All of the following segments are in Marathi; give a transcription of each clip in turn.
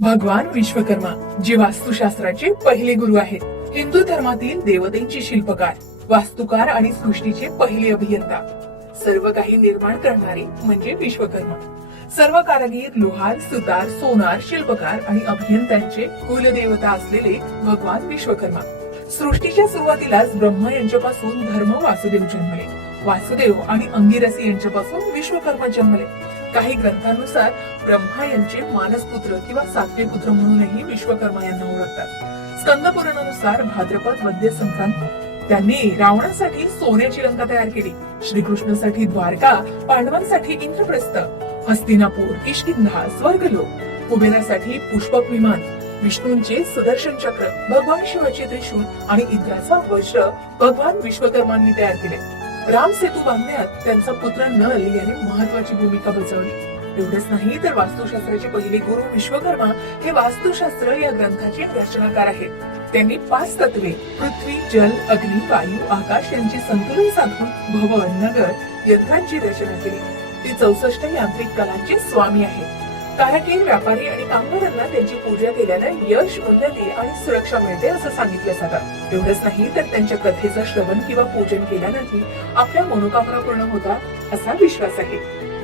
भगवान विश्वकर्मा जे वास्तुशास्त्राचे पहिले गुरु आहेत. हिंदू धर्मातील देवतेंचे शिल्पकार वास्तुकार आणि सृष्टीचे पहिले अभियंता. सर्व काही निर्माण करणारे म्हणजे विश्वकर्मा. सर्व कारागीर लोहार सुतार सोनार शिल्पकार आणि अभियंत्यांचे कुलदेवता असलेले भगवान विश्वकर्मा. सृष्टीच्या सुरुवातीलाच ब्रह्म यांच्यापासून धर्म वासुदेव जन्मले. वासुदेव आणि अंगिरसी यांच्यापासून विश्वकर्मा जन्मले. काही ग्रंथानुसार ब्रह्मा यांचे मानसपुत्र किंवा सातवे पुत्र म्हणूनही विश्वकर्मा यांना ओळखतात. स्कंद पुराणानुसार भाद्रपद मध्य संक्रांत त्यांनी रावणासाठी सोन्याची लंका तयार केली. श्रीकृष्णासाठी द्वारका पांडवांसाठी इंद्रप्रस्थ हस्तिनापूर किशकिंधा स्वर्गलोक कुबेरासाठी पुष्पक विमान विष्णूंचे सुदर्शन चक्र भगवान शिवाचे त्रिशूल आणि इंद्राचा वज्र भगवान विश्वकर्मांनी तयार केले. राम सेतू बांधण्यात त्यांचा पुत्र नल याने महत्वाची भूमिका बजावली. एवढंच नाही तर वास्तुशास्त्राचे पहिले गुरु विश्वकर्मा हे वास्तुशास्त्र या ग्रंथाचे रचनाकार आहेत. त्यांनी पाच तत्वे पृथ्वी जल अग्नी वायू आकाश यांचे संतुलन साधून भवन नगर यंत्रांची रचना केली. ते चौसष्ट यांत्रिक कलांचे स्वामी आहेत. कारागीर व्यापारी आणि कामगारांना त्यांची पूजा केल्यानं यश उन्नती आणि सुरक्षा मिळते असं सांगितलं जातं. एवढंच नाही तर त्यांच्या कथेचं श्रवण किंवा पूजन केल्यानंतर आपल्या मनोकामना पूर्ण होतात असा विश्वास आहे.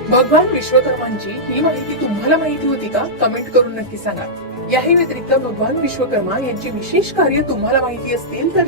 भगवान विश्वकर्मांची ही माहिती तुम्हाला माहिती होती का? कमेंट करून नक्की सांगा. याही व्यतिरिक्त भगवान विश्वकर्मा यांची विशेष कार्य तुम्हाला माहिती असतील तर